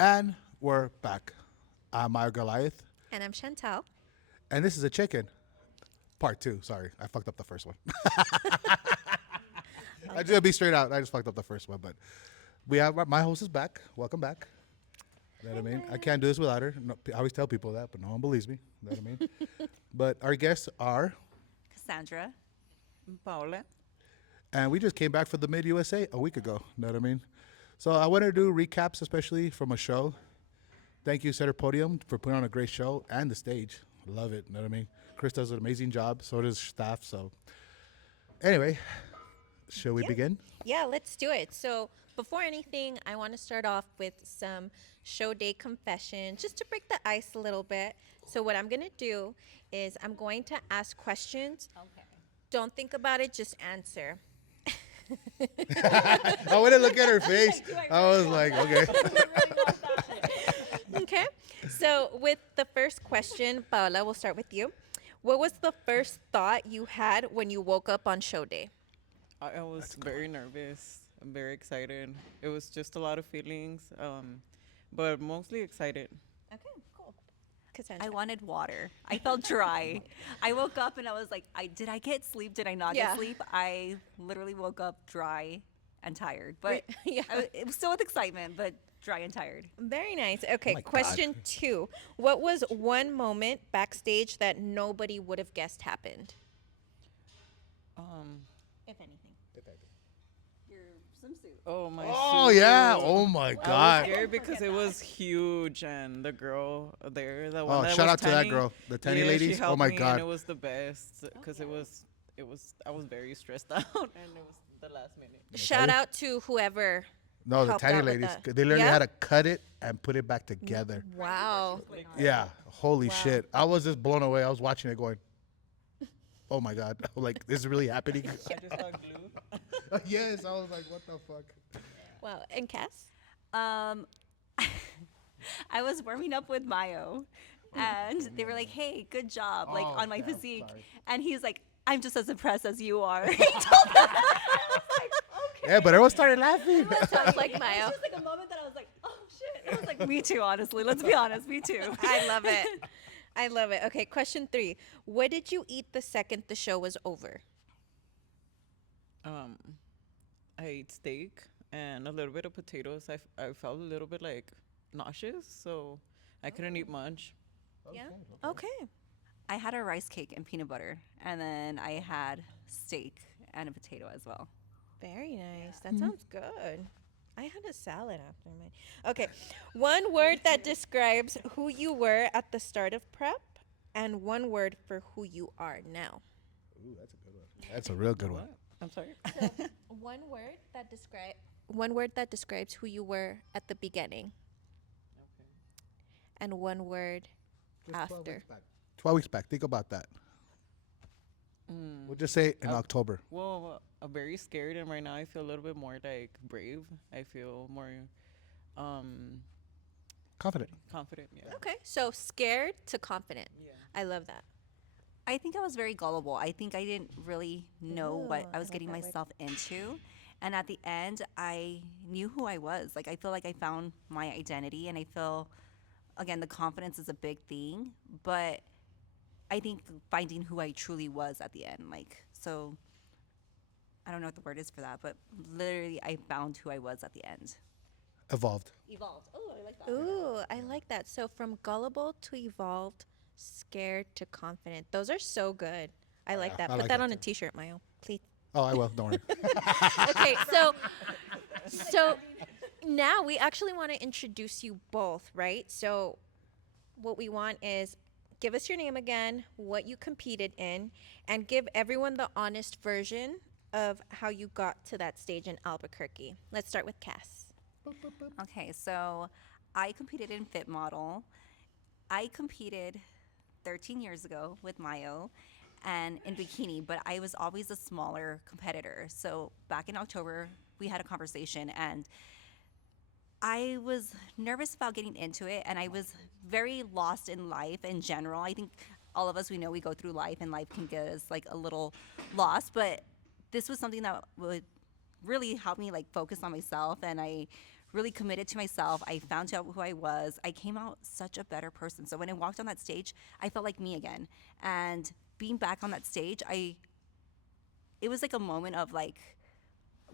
And we're back. I'm Mario Goliath, And I'm Chantal. and this is a chicken. Part two. Sorry, I fucked up the first one. I just be straight out. I just fucked up the first one, but we have my host is back. Welcome back. You know what I mean? I can't do this without her. No, I always tell people that, but no one believes me. You know what I mean? But our guests are, Cassandra and Paola. and we just came back from the Mid USA a week ago. You know what I mean? So I want to do recaps, especially from a show. Thank you, Center Podium, for putting on a great show and the stage. Love it. You know what I mean? Chris does an amazing job. So does staff. So anyway, shall we begin? Yeah, let's do it. So, before anything, I want to start off with some show day confession just to break the ice a little bit. So, what I'm going to do is I'm going to ask questions. Okay. Don't think about it, just answer. I want to look at her face. I was like, okay. Okay. So, with the first question, Paola, we'll start with you. What was the first thought you had when you woke up on show day? I was very nervous. I'm very excited. It was just a lot of feelings, but mostly excited. Okay, cool. Cassandra. I wanted water. I felt dry. I woke up and I was like, did I get sleep? Did I not Yeah. get sleep? I literally woke up dry and tired. But Yeah. it was still with excitement, but dry and tired. Very nice. Okay, my God. question 2. What was one moment backstage that nobody would have guessed happened? If anything. Your swimsuit. Oh my! Oh, suit. yeah. Oh, my I was God. scared because it was huge, and the girl there, the one Oh, that shout was out to that tanning, girl. The tanny yeah, she ladies. Oh, helped my me, God. And it was the best because it was. I was very stressed out, and it was the last minute. Shout out to whoever. No, the helped tanny out with ladies. that. They literally Yeah? had to cut it and put it back together. Wow. Yeah. Holy shit. I was just blown away. I was watching it going, oh, my God. Like, this is really happening? I just saw glue. Yes. I was like, what the fuck? Wow. And Cass? Um, I was warming up with Mayo, and they were like, "Hey, good job!" Like Oh, on my damn, physique, sorry. and he's like, "I'm just as impressed as you are." He told me. I was like, "Okay." Yeah, but everyone started laughing. Sounds like It Mayo. was just like a moment that I was like, "Oh shit!" I was like, "Me too." Honestly, let's be honest, me too. I love it. I love it. Okay, question 3. What did you eat the second the show was over? I ate steak and a little bit of potatoes. I felt a little bit like nauseous, so I couldn't eat much. Yeah. Okay. I had a rice cake and peanut butter, and then I had steak and a potato as well. Very nice. That sounds good. I had a salad after mine. Okay. One word that describes who you were at the start of prep and one word for who you are now. Ooh, that's a good one. That's a real good one. What? I'm sorry. One word that describes who you were at the beginning and one word after. 12 weeks back. Think about that. We'll just say in October. Well, I'm very scared, and right now I feel a little bit more like brave. I feel more Confident. confident. Yeah. Okay. So scared to confident. Yeah. I love that. I think I was very gullible. I think I didn't really know what Ooh, I was I like getting that word. myself into. And at the end, I knew who I was. Like, I feel like I found my identity. And I feel, again, the confidence is a big thing. But I think finding who I truly was at the end. Like, so I don't know what the word is for that. But literally, I found who I was at the end. Evolved. Evolved. Oh, I like that. Ooh, I like that. So from gullible to evolved, scared to confident. Those are so good. I like that. I Put like that that on a too. t-shirt, Mayo, please. Oh, I will. Don't worry. Okay, so now we actually want to introduce you both, right? So what we want is give us your name again, what you competed in, and give everyone the honest version of how you got to that stage in Albuquerque. Let's start with Cass. Okay, so I competed in Fit Model. I competed 13 years ago with Mayo and in bikini, but I was always a smaller competitor. So back in October, we had a conversation and I was nervous about getting into it, and I was very lost in life in general. I think all of us, we know we go through life, and life can get us like a little lost, but this was something that would really help me like focus on myself, and I really committed to myself. I found out who I was. I came out such a better person. So when I walked on that stage, I felt like me again. And being back on that stage, it was like a moment of like,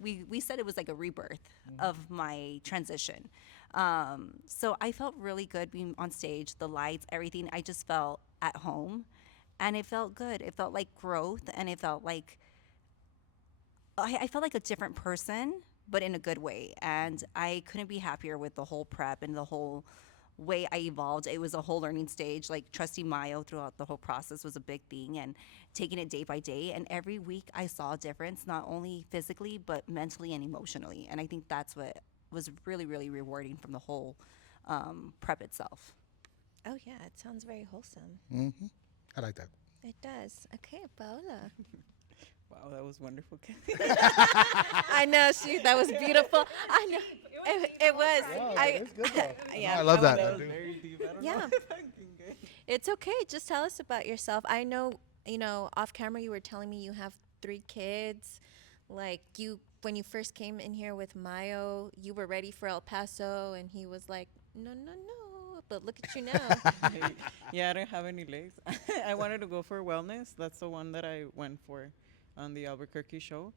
we said it was like a rebirth of my transition. So I felt really good being on stage, the lights, everything. I just felt at home, and it felt good. It felt like growth, and it felt like I felt like a different person, but in a good way. And I couldn't be happier with the whole prep and the whole way I evolved. It was a whole learning stage. Like trusting Mayo throughout the whole process was a big thing, and taking it day by day. And every week I saw a difference, not only physically, but mentally and emotionally. And I think that's what was really, really rewarding from the whole prep itself. Oh yeah, it sounds very wholesome. Mm-hmm. I like that. It does. Okay, Paola. Wow, that was wonderful. I know that was beautiful. I know it was. It's good though. Yeah, I love that. That I was do. very deep. I don't Yeah. know if I can get- It's okay. Just tell us about yourself. I know, off camera you were telling me you have 3 kids. Like when you first came in here with Mayo, you were ready for El Paso, and he was like, no, no, no. But look at you now. Yeah, I didn't have any legs. I wanted to go for wellness. That's the one that I went for on the Albuquerque show.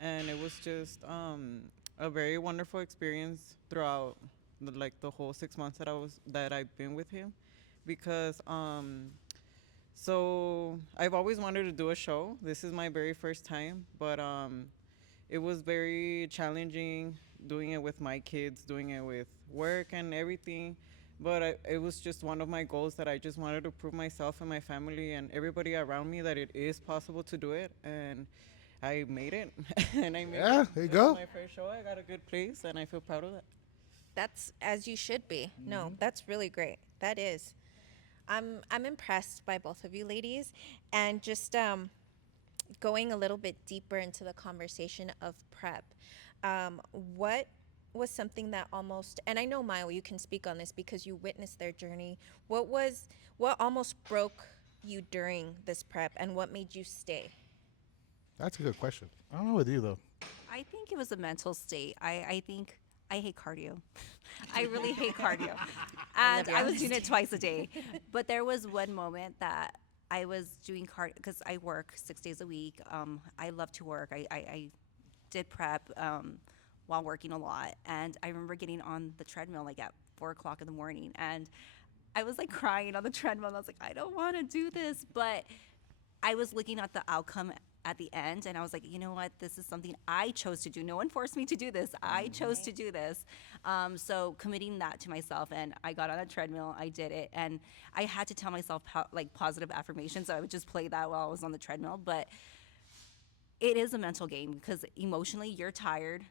And it was just a very wonderful experience throughout the whole 6 months that I've been with him, because so I've always wanted to do a show. This is my very first time, but it was very challenging doing it with my kids, doing it with work and everything. But it was just one of my goals, that I just wanted to prove myself and my family and everybody around me that it is possible to do it. And I made it. And I made Yeah, it. there you This was go. my first show. I got a good place, and I feel proud of that. That's as you should be. No, that's really great. That is. I'm impressed by both of you ladies, and just going a little bit deeper into the conversation of prep. What was something that almost, and I know Mayo, you can speak on this because you witnessed their journey. What almost broke you during this prep, and what made you stay? That's a good question. I don't know with you though. I think it was a mental state. I think I hate cardio. I really hate cardio. And your I was doing it honesty. twice a day. But there was one moment that I was doing cardio because I work 6 days a week. I love to work. I did prep while working a lot. And I remember getting on the treadmill like at 4 o'clock in the morning. And I was like crying on the treadmill. And I was like, I don't want to do this. But I was looking at the outcome at the end, and I was like, you know what? This is something I chose to do. No one forced me to do this. I chose to do this. So committing that to myself, and I got on a treadmill. I did it, and I had to tell myself like positive affirmations. So I would just play that while I was on the treadmill. But it is a mental game because emotionally you're tired.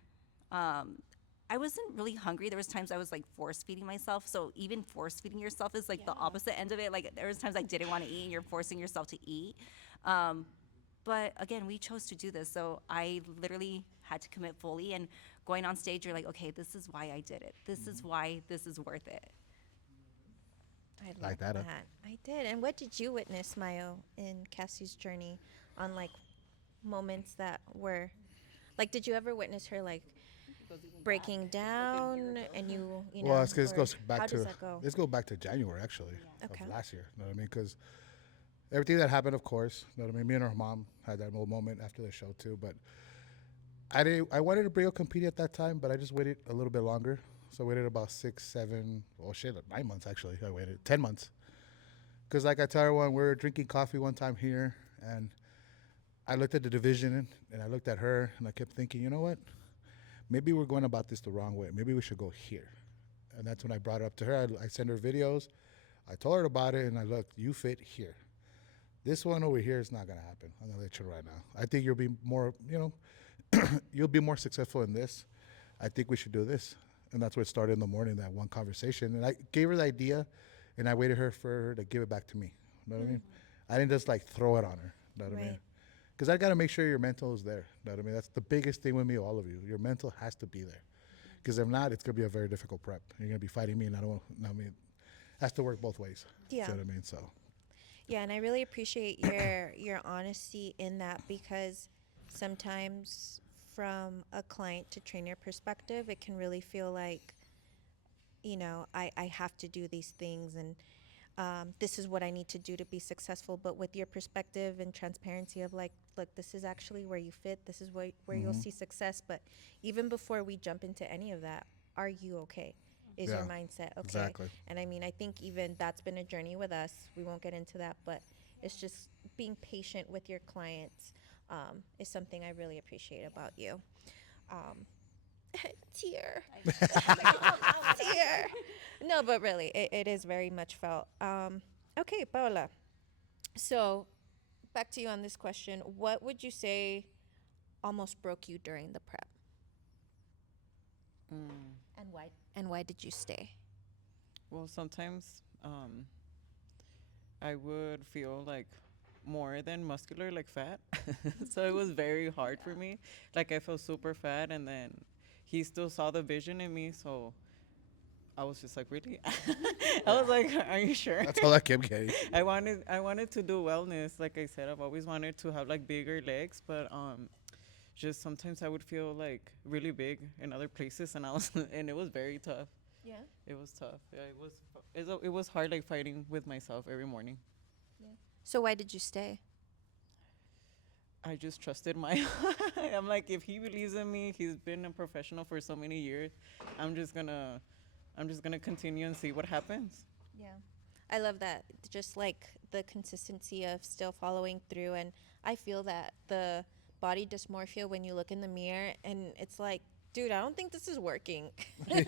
I wasn't really hungry. There was times I was like force feeding myself. So even force feeding yourself is like the opposite end of it. Like there was times I didn't want to eat, and you're forcing yourself to eat. But again, we chose to do this. So I literally had to commit fully. And going on stage, you're like, okay, this is why I did it. This is why this is worth it. I love Like that, huh? I did. And what did you witness, Mayo, in Cassie's journey on like moments that were like, did you ever witness her like breaking down and you know? Well, it's 'cause or it goes how back does to that go? let's go back to January actually Okay. of last year. You know what I mean? Because everything that happened, of course. You know what I mean? Me and her mom had that little moment after the show too. But I wanted to bring a compete at that time, but I just waited a little bit longer. So I waited about 6, 7, oh shit, like 9 months actually. I waited 10 months. Because like I tell everyone, we were drinking coffee one time here, and I looked at the division and I looked at her, and I kept thinking, you know what? Maybe we're going about this the wrong way. Maybe we should go here. And that's when I brought it up to her. I sent her videos. I told her about it, and I looked, you fit here. This one over here is not going to happen. I'm going to let you know right now. I think you'll be more, you'll be more successful in this. I think we should do this. And that's what it started in the morning, that one conversation. And I gave her the idea, and I waited for her to give it back to me. You know what I mean? I didn't just like throw it on her. You know what I mean? Right. Because I got to make sure your mental is there. You know what I mean? That's the biggest thing with me, all of you. Your mental has to be there. Because if not, it's going to be a very difficult prep. You're going to be fighting me, and I mean, it has to work both ways. Yeah. You know what I mean? So, Yeah, and I really appreciate your honesty in that, because sometimes from a client to trainer perspective, it can really feel like, I have to do these things, and this is what I need to do to be successful. But with your perspective and transparency of like, look, this is actually where you fit, this is where you'll see success. But even before we jump into any of that, are you okay? Is your Yeah, mindset okay? exactly. And I mean, I think even that's been a journey with us. We won't get into that, but it's just being patient with your clients is something I really appreciate about you. Um, tear. Tear. No, but really, it is very much felt. Okay, Paola. So, back to you on this question. What would you say almost broke you during the prep? Mm. And why? And why did you stay? Well, sometimes I would feel like more than muscular, like fat. So it was very hard for me. Like I felt super fat, and then he still saw the vision in me. So I was just like, really? I was like, are you sure? That's all I kept getting. I wanted to do wellness. Like I said, I've always wanted to have like bigger legs, but just sometimes I would feel like really big in other places, and I was and it was very tough. Yeah. It was tough. Yeah, it was hard, like fighting with myself every morning. So why did you stay? I just trusted my. I'm like, if he believes in me, he's been a professional for so many years. I'm just gonna, I'm just gonna continue and see what happens. Yeah. I love that. Just like the consistency of still following through. And I feel that the body dysmorphia, when you look in the mirror and it's like, dude, I don't think this is working. you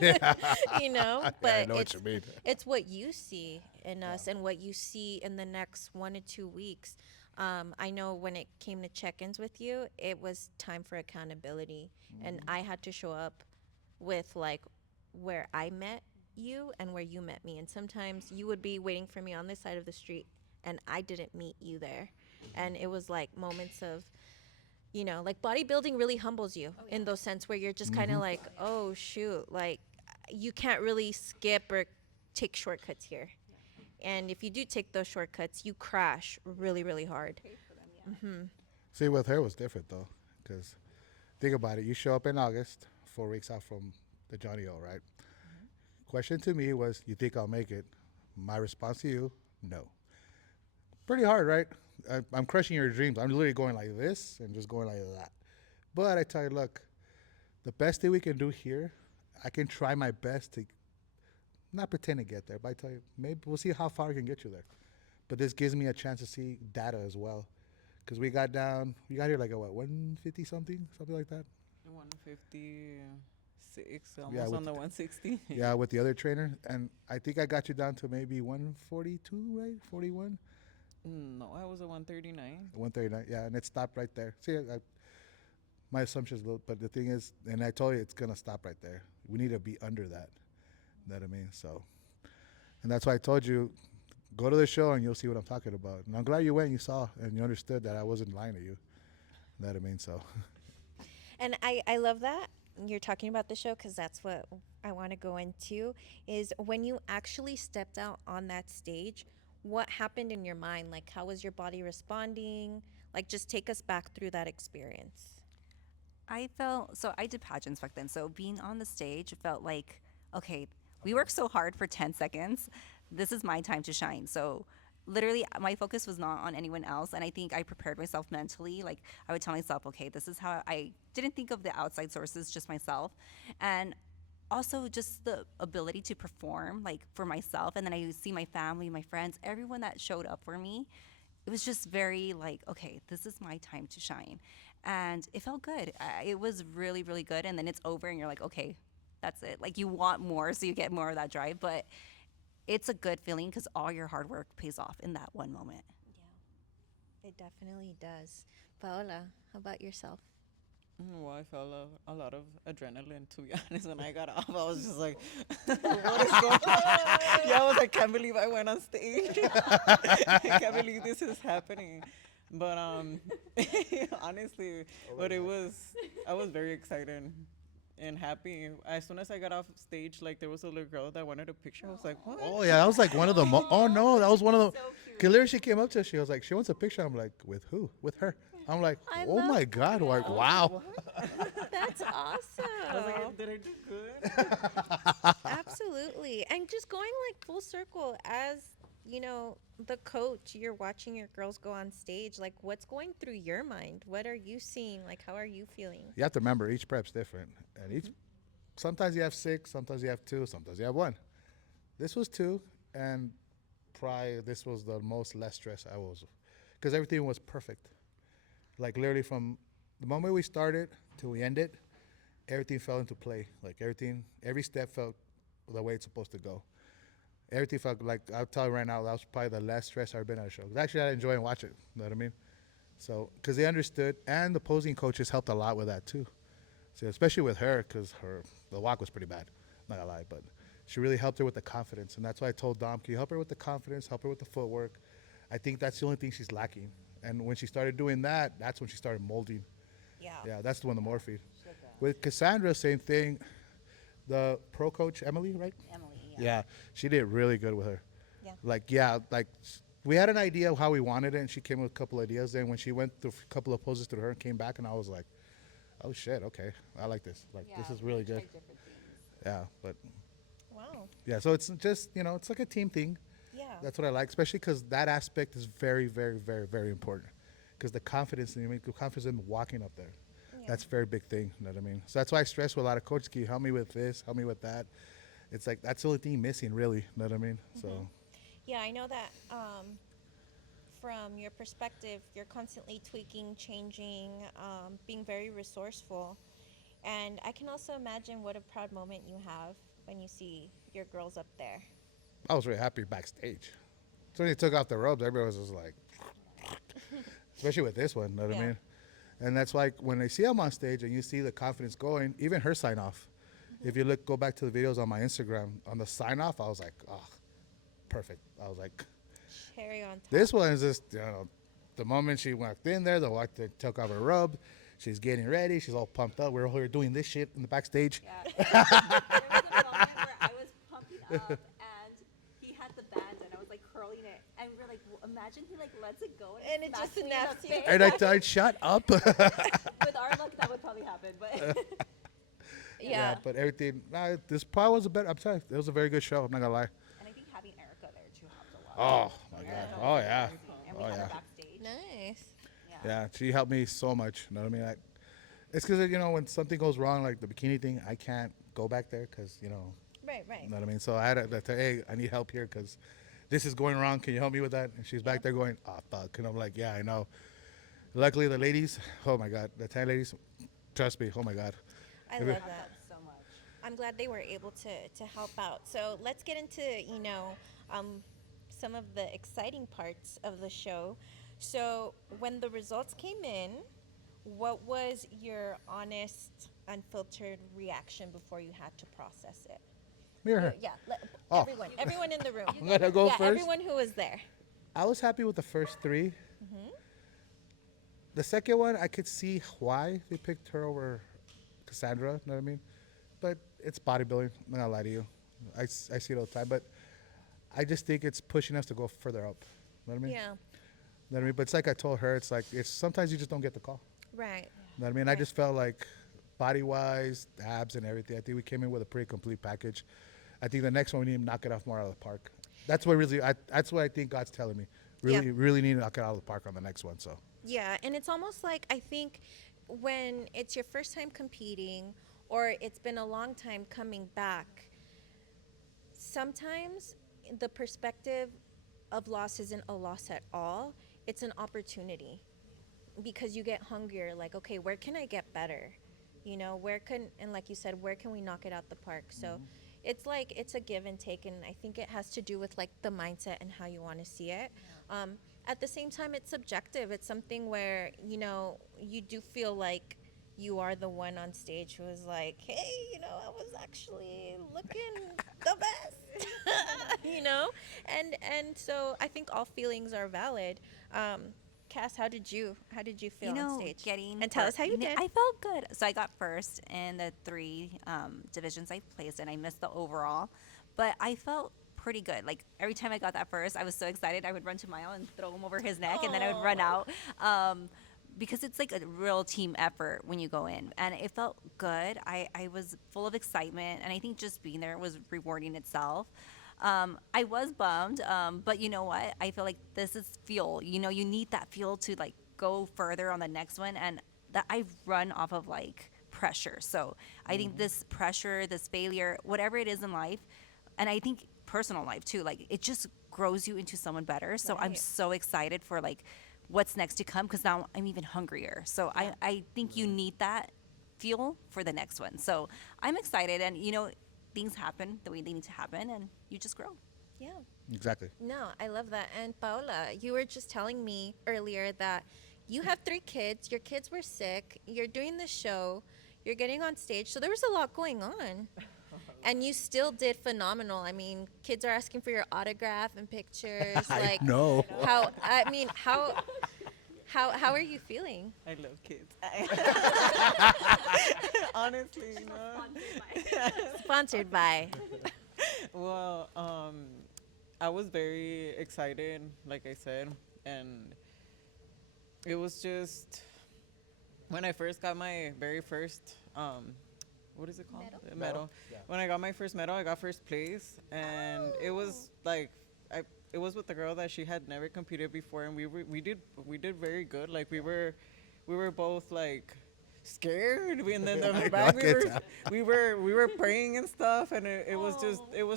know? Yeah, But I know what it's you mean. it's what you see in us and what you see in the next 1 to 2 weeks. I know when it came to check-ins with you, it was time for accountability, and I had to show up with like where I met you and where you met me. And sometimes you would be waiting for me on this side of the street, and I didn't meet you there. And it was like moments of, like bodybuilding really humbles you in those sense where you're just kind of like, oh shoot, like you can't really skip or take shortcuts here. And if you do take those shortcuts, you crash really, really hard. See, with her it was different though, because think about it. You show up in August, 4 weeks out from the Johnny O, right? Question to me was, "You think I'll make it?" My response to you, no. Pretty hard, right? I'm crushing your dreams. I'm literally going like this and just going like that. But I tell you, look, the best thing we can do here, I can try my best to not pretend to get there, but I tell you, maybe we'll see how far we can get you there. But this gives me a chance to see data as well. Because we got here like at what, 150 something like that? 156, almost Yeah, with on the 160. Yeah, with the other trainer. And I think I got you down to maybe 142, right? 41? No, I was a 139. 139, yeah, and it stopped right there. See, my assumption is a little, but the thing is, and I told you it's going to stop right there. We need to be under that. You know what I mean? So, and that's why I told you, go to the show and you'll see what I'm talking about. And I'm glad you went and you saw and you understood that I wasn't lying to you. You know what I mean? So, And I love that you're talking about the show because that's what I want to go into is when you actually stepped out on that stage, what happened in your mind? Like, how was your body responding? Like, just take us back through that experience. I did pageants back then. So being on the stage felt like, okay, we worked so hard for 10 seconds. This is my time to shine. So literally my focus was not on anyone else. And I think I prepared myself mentally. Like I would tell myself, okay, this is how I didn't think of the outside sources, just myself. And also just the ability to perform like for myself. And then I would see my family, my friends, everyone that showed up for me. It was just very like, okay, this is my time to shine. And it felt good. It was really, really good. And then it's over and you're like, okay, that's it. Like you want more, so you get more of that drive. But it's a good feeling because all your hard work pays off in that one moment. Yeah, it definitely does. Paola, how about yourself? Well, I felt a lot of adrenaline, to be honest. When I got off, I was just like, what is going on? Yeah, I was like, can't believe I went on stage. I can't believe this is happening. But honestly, I was very excited and happy. As soon as I got off stage, like there was a little girl that wanted a picture. I was like, what? oh yeah, that was like one of the. Oh no, that was one of the. Cause literally she came up to us. She was like, she wants a picture. I'm like, with who? With her. I'm like, I oh love my God, like, wow. That's I was awesome. like, did I do good? Absolutely. And just going like full circle as, you know, the coach, you're watching your girls go on stage. Like, what's going through your mind? What are you seeing? Like, how are you feeling? You have to remember each prep's different, and each sometimes you have six, sometimes you have two, sometimes you have one. This was two, and probably this was the most less stress I was, because everything was perfect. Like literally from the moment we started till we ended, everything fell into play. Like everything, every step felt the way it's supposed to go. Everything felt like, I'll tell you right now, that was probably the less stress I've been at a show. 'Cause actually, I enjoy and watch it. You know what I mean? So, because they understood, and the posing coaches helped a lot with that too. So, especially with her, because the walk was pretty bad. Not gonna lie, but she really helped her with the confidence, and that's why I told Dom, can you help her with the confidence, help her with the footwork? I think that's the only thing she's lacking. And when she started doing that, that's when she started molding. Yeah. Yeah, that's the one, the morphine. With Cassandra, same thing. The pro coach Emily, right? Emily, Yeah, she did really good with her. Yeah. Like we had an idea of how we wanted it, and she came with a couple ideas. Then when she went through a couple of poses through her and came back, and I was like, oh shit, okay, I like this. Like this is really good. Yeah, but Wow. yeah, so it's just it's like a team thing. Yeah. That's what I like, especially because that aspect is very, very, very, very important. Because the confidence, the confidence in walking up there, Yeah. that's a very big thing. You know what I mean? So that's why I stress with a lot of coaches, can you help me with this, help me with that? It's like that's the only thing missing, really. You know what I mean? So Yeah, I know that from your perspective, you're constantly tweaking, changing, being very resourceful. And I can also imagine what a proud moment you have when you see your girls up there. I was really happy backstage. So when he took off the robes, everybody was just like, especially with this one. You know what I Yeah. mean? And that's like when I see him on stage and you see the confidence going, even her sign off. If you go back to the videos on my Instagram, on the sign off, I was like, oh, perfect. I was like, Cherry on top. this one is just, the moment she walked in there, took off her robe, she's getting ready, she's all pumped up. We're all here doing this shit in the backstage. Yeah. There was a moment where I was pumping up and he had the band and I was like curling it. And we're like, imagine he like lets it go And it smacks just me in the snaps you. face. And I thought, shut up. With our luck, that would probably happen. But Yeah. But everything, this probably was a better, I'm sorry, it was a very good show. I'm not going to lie. and I think having Erica there too helped a lot. Oh, my God. Oh, yeah. And we Oh, had yeah. her backstage. Nice. Yeah, she helped me so much. You know what I mean? It's because, when something goes wrong, like the bikini thing, I can't go back there because, Right, right. you know what I mean? So I had to tell, hey, I need help here because this is going wrong. Can you help me with that? And she's back there going, oh, fuck. And I'm like, yeah, I know. Luckily, the ladies, oh, my God. The 10 ladies, trust me, oh, my God. I Maybe- love that. So much. I'm glad they were able to help out. So let's get into, some of the exciting parts of the show. So when the results came in, what was your honest, unfiltered reaction before you had to process it? Me or her? Yeah, Oh. everyone in the room. I'm going to go Yeah, first. everyone who was there. I was happy with the first three. The second one, I could see why they picked her over Cassandra. You know what I mean? But it's bodybuilding. I'm not gonna lie to you. I see it all the time. But I just think it's pushing us to go further up. You know what I mean? Yeah, You know what I mean? But it's like I told her, it's like sometimes you just don't get the call. right. You know what I mean? I just felt like body-wise, abs and everything. I think we came in with a pretty complete package. I think the next one we need to knock it off more out of the park. That's what really. That's what I think God's telling me. Really, Yeah. really need to knock it out of the park on the next one. So. Yeah, and it's almost like I think when it's your first time competing or it's been a long time coming back, sometimes the perspective of loss isn't a loss at all. It's an opportunity because you get hungrier like, okay, where can I get better? And like you said, where can we knock it out the park? So it's like it's a give and take, and I think it has to do with like the mindset and how you want to see it. At the same time, it's subjective. It's something where you do feel like you are the one on stage who is like, hey, I was actually looking the best, and so I think all feelings are valid. Cass, how did you feel on stage? And tell us how you did. I felt good. So I got first in the three divisions I placed in. I missed the overall, but I felt pretty good. Like every time I got that first, I was so excited. I would run to Mile and throw him over his neck, and then I would run out. because it's like a real team effort when you go in, and it felt good. I was full of excitement, and I think just being there was rewarding itself. I was bummed, but you know what? I feel like this is fuel. You know, you need that fuel to like go further on the next one, and that I've run off of like pressure. So I think this pressure, this failure, whatever it is in life, and I think personal life too, like it just grows you into someone better. So I'm Right. so excited for like what's next to come, because now I'm even hungrier. So I think you need that fuel for the next one. So I'm excited, and you know, things happen the way they need to happen, and you just grow. Yeah. Exactly. No, I love that. And Paola, you were just telling me earlier that you have 3 kids, your kids were sick, you're doing the show, you're getting on stage, so there was a lot going on. And you still did phenomenal. I mean, kids are asking for your autograph and pictures. I Like, know. how? I mean, how are you feeling? I love kids. Honestly, you know. Sponsored by. Well, I was very excited, like I said, and it was just when I first got my very first what is it called? Medal? Medal. When I got my first medal, I got first place, and it was like it was with the girl that she had never competed before, and we did very good. Like we were both like scared, and then I the know, back I can tell. we were praying and stuff, and it was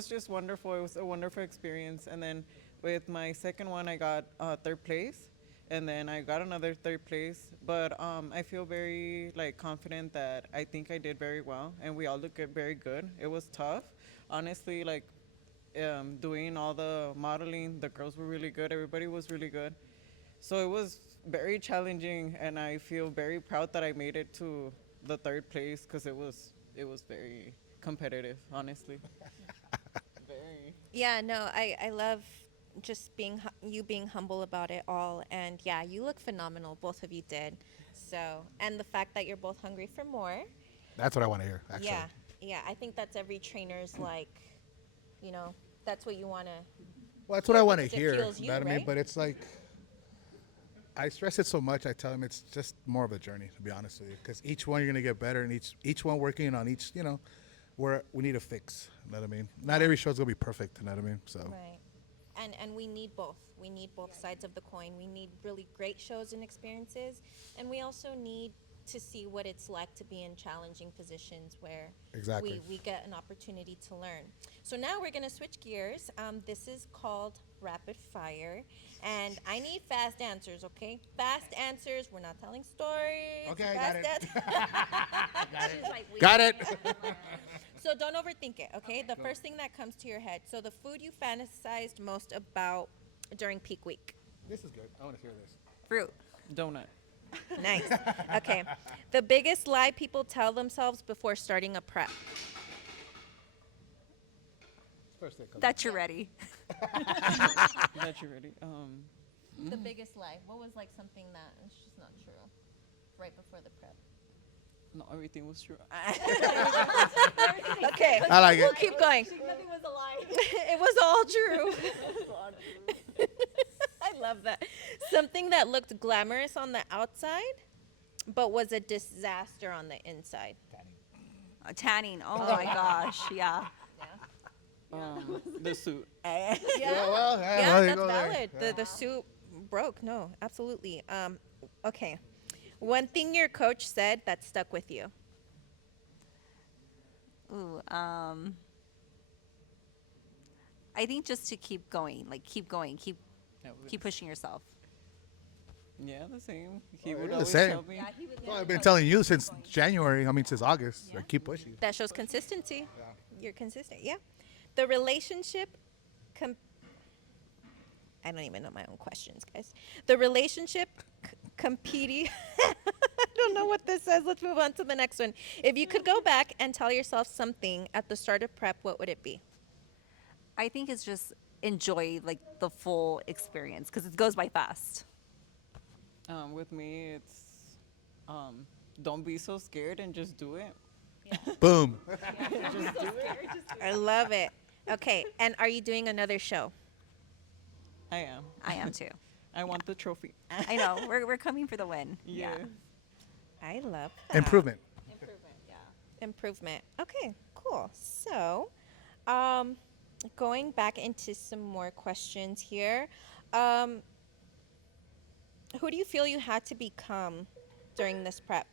just wonderful. It was a wonderful experience. And then with my second one, I got third place, and then I got another third place. But I feel very like confident that I think I did very well, and we all look very good. It was tough, honestly. Like doing all the modeling, the girls were really good. Everybody was really good. So it was very challenging, and I feel very proud that I made it to the third place because it was very competitive, honestly. Very. Yeah, no, I love just you being humble about it all. And yeah, you look phenomenal. Both of you did. So, and the fact that you're both hungry for more. That's what I want to hear. Actually. Yeah, yeah. I think that's every trainer's like, you know, that's what you want to. Well, that's what I want to because it hear. fuels you, Know what I mean? right? But it's like, I stress it so much. I tell them it's just more of a journey, to be honest with you. Because each one you're gonna get better, and each one working on each, you know, where we need a fix. You know what I mean? Not every show's gonna be perfect. You know what I mean? So Right. And we need both. We need both sides of the coin. We need really great shows and experiences, and we also need to see what it's like to be in challenging positions where Exactly. we get an opportunity to learn. So now we're going to switch gears. This is called Rapid Fire, and I need fast answers, okay? Fast answers. We're not telling stories. Okay, I got Fast it. ans- She's like, "We got it. So don't overthink it, okay? The first thing that comes to your head. So the food you fantasized most about during peak week. This is good. I want to hear this. Fruit. Donut. Nice. Okay. The biggest lie people tell themselves before starting a prep. First thing comes. That you're ready. That you ready? The biggest lie. What was like something that is just not true right before the prep? No, everything was true. Okay. I like We'll it. keep going. Nothing was a lie. It was all true. I love that. Something that looked glamorous on the outside, but was a disaster on the inside. Tanning. Oh my gosh. Yeah. The suit. Yeah. Well, Yeah, well, you that's go there. valid. The suit broke. No, absolutely. Okay. One thing your coach said that stuck with you. Ooh. I think just to keep going, like keep going, keep pushing yourself. Yeah, the same. He Oh, would yeah, the always same. tell me. Well, I've been telling you since January. I mean, since August. Like, keep pushing. That shows consistency. You're consistent. Yeah. The relationship. I don't even know my own questions, guys. The relationship competing. I don't know what this says. Let's move on to the next one. If you could go back and tell yourself something at the start of prep, what would it be? I think it's just enjoy like the full experience because it goes by fast. With me, it's don't be so scared and just do it. Boom. I love it. Okay. And are you doing another show? I am. I am too. I want the trophy. I know we're coming for the win. Yeah. I love that. Improvement. Improvement. Okay, cool. So, um, going back into some more questions here. Um, who do you feel you had to become during this prep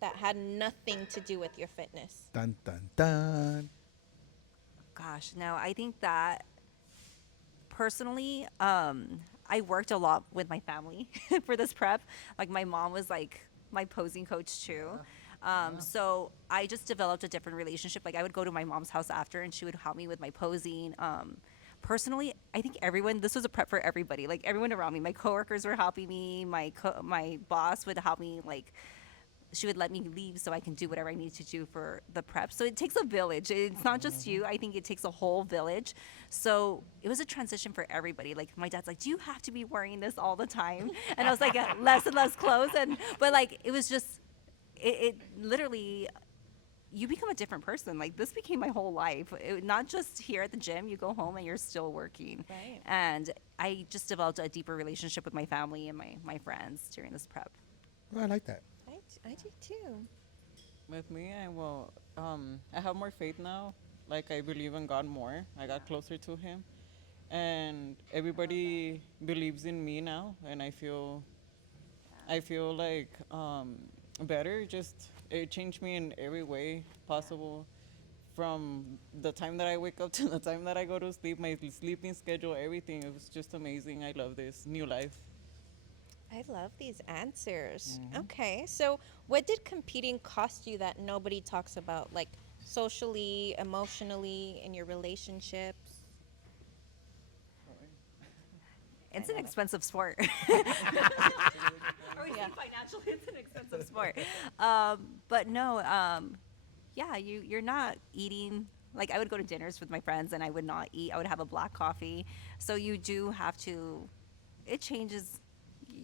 that had nothing to do with your fitness? Dun dun dun. Gosh, no, I think that personally, I worked a lot with my family for this prep. Like my mom was like my posing coach too. So I just developed a different relationship. Like I would go to my mom's house after, and she would help me with my posing. Personally, I think everyone. This was a prep for everybody. Like everyone around me, my coworkers were helping me. My boss would help me. Like she would let me leave so I can do whatever I need to do for the prep. So it takes a village. It's not just you. I think it takes a whole village. So it was a transition for everybody. Like my dad's like, "Do you have to be wearing this all the time?" And I was like, "Less and less clothes." But like it was just it literally you become a different person. Like this became my whole life. Not just here at the gym. You go home and you're still working. Right. And I just developed a deeper relationship with my family and my friends during this prep. Well, I like that. I do too. With me, I have more faith now. Like I believe in God more. I got closer to Him, and everybody believes in me now, and I feel like better. Just it changed me in every way possible. From the time that I wake up to the time that I go to sleep, my sleeping schedule, everything. It was just amazing. I love this new life. I love these answers. Okay, so what did competing cost you that nobody talks about, like socially, emotionally, in your relationships? It's an expensive sport. Or we say financially, it's an expensive sport. But no, yeah, you're not eating. Like I would go to dinners with my friends, and I would not eat. I would have a black coffee. So you do have to. It changes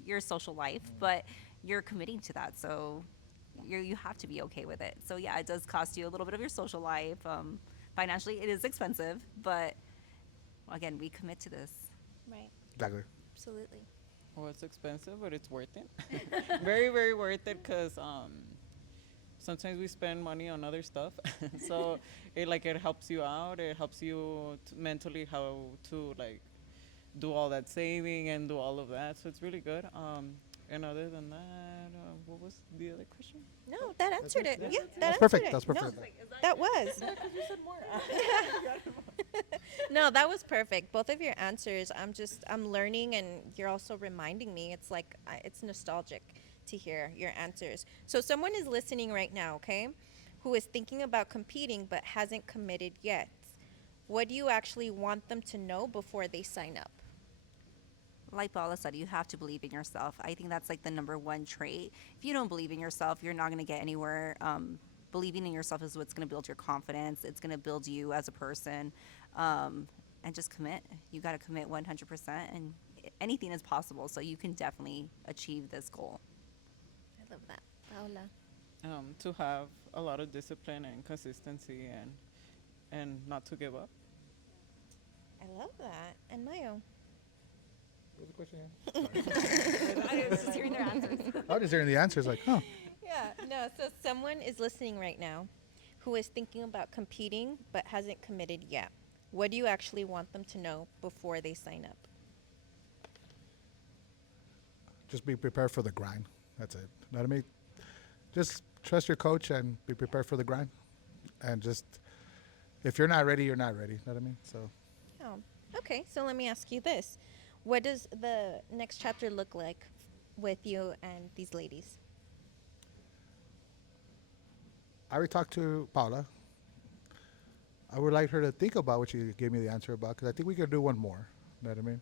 your social life, but you're committing to that. So you have to be okay with it. So yeah, it does cost you a little bit of your social life. Financially, it is expensive, but again, we commit to this. Right, Exactly. absolutely. Well, it's expensive, but it's worth it. Very, very worth it because sometimes we spend money on other stuff. So it helps you out. It helps you mentally how to like do all that saving and do all of that. So it's really good. And other than that, what was the other question? No, that answered it. Yeah, that That's answered perfect. it. That's perfect. No, that was. Because you said more. No, that was perfect. Both of your answers, I'm learning, and you're also reminding me. It's like, it's nostalgic to hear your answers. So someone is listening right now, okay, who is thinking about competing but hasn't committed yet. What do you actually want them to know before they sign up? Like Paula said, you have to believe in yourself. I think that's like the number one trait. If you don't believe in yourself, you're not going to get anywhere. Believing in yourself is what's going to build your confidence. It's going to build you as a person. And just commit. You got to commit 100%, and anything is possible. So you can definitely achieve this goal. I love that. Paola. To have a lot of discipline and consistency and not to give up. I love that. And Mayo. What was the question again? I was just hearing their answers. I was just hearing the answers like, huh. Yeah, no. So someone is listening right now who is thinking about competing but hasn't committed yet. What do you actually want them to know before they sign up? Just be prepared for the grind. That's it. Know what I mean? Just trust your coach and be prepared for the grind. And just, if you're not ready, you're not ready. Know what I mean? So, Oh, okay. So let me ask you this. What does the next chapter look like with you and these ladies? I already talked to Paula. I would like her to think about what you gave me the answer about, because I think we could do one more. Know what I mean?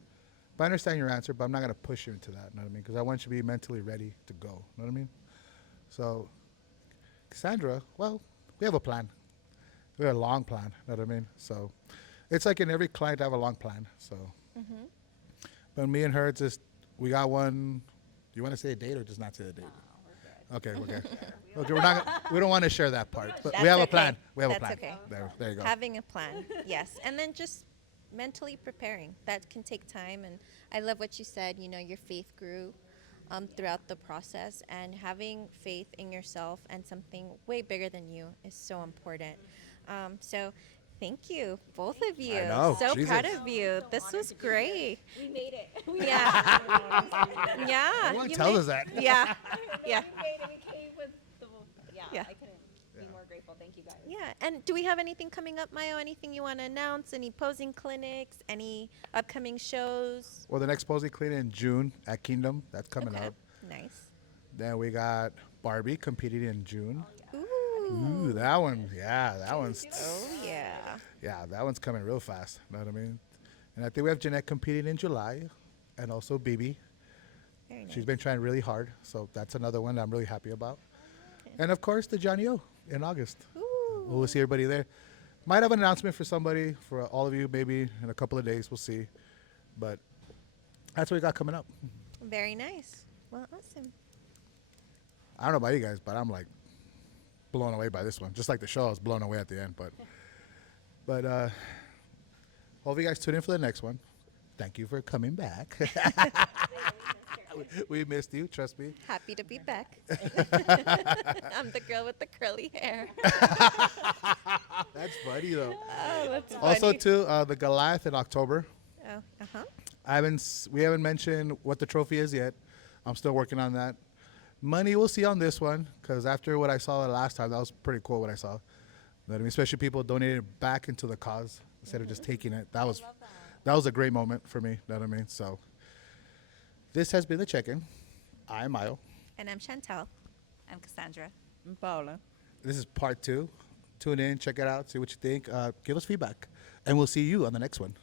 But I understand your answer, but I'm not going to push you into that. Know what I mean? Because I want you to be mentally ready to go. Know what I mean? So, Cassandra, well, we have a plan. We have a long plan. Know what I mean? So, it's like in every client, I have a long plan. So, but me and her, it's just, we got one. Do you want to say a date or just not say a date? Okay, we're good. Okay, we don't want to share that part, but we That's have a okay. plan. We have That's a plan. okay. There you go. Having a plan, yes. And then just mentally preparing. That can take time. And I love what you said. You know, your faith grew throughout the process, and having faith in yourself and something way bigger than you is so important. So thank you, both of you. know, So Jesus. proud of you. This was great. We made it. Yeah. Yeah. No one you tells made- us that. Yeah. Yeah. We made it. We came with the. Yeah. Yeah. I couldn't be more grateful. Thank you guys. Yeah. And do we have anything coming up, Mayo? Anything you want to announce? Any posing clinics? Any upcoming shows? Well, the next posing clinic in June at Kingdom. That's coming Okay. up. Nice. Then we got Barbie competing in June. Ooh. Ooh, that one. Yeah, that one's. Oh, yeah. Yeah, that one's coming real fast. Know what I mean? And I think we have Jeanette competing in July, and also Bibi. Very nice. She's been trying really hard, so that's another one I'm really happy about. And of course, the Johnny O in August. Ooh. We'll see everybody there. Might have an announcement for somebody, for all of you, maybe in a couple of days. We'll see. But that's what we got coming up. Very nice. Well, awesome. I don't know about you guys, but I'm like blown away by this one. Just like the show, I was blown away at the end. But hope you guys tune in for the next one. Thank you for coming back. We missed you, trust me. Happy to be back. I'm the girl with the curly hair. That's funny though. Oh, that's funny. Also, too, the Goliath in October. Oh, uh-huh. We haven't mentioned what the trophy is yet. I'm still working on that. Money we'll see on this one, because after what I saw the last time, that was pretty cool what I saw. You know what I mean? Especially people donating it back into the cause instead of just taking it. That was a great moment for me. You know what I mean? So this has been the check-in. I'm Mayo. And I'm Chantel. I'm Cassandra. And Paola. This is part 2. Tune in, check it out, see what you think. Give us feedback. And we'll see you on the next one.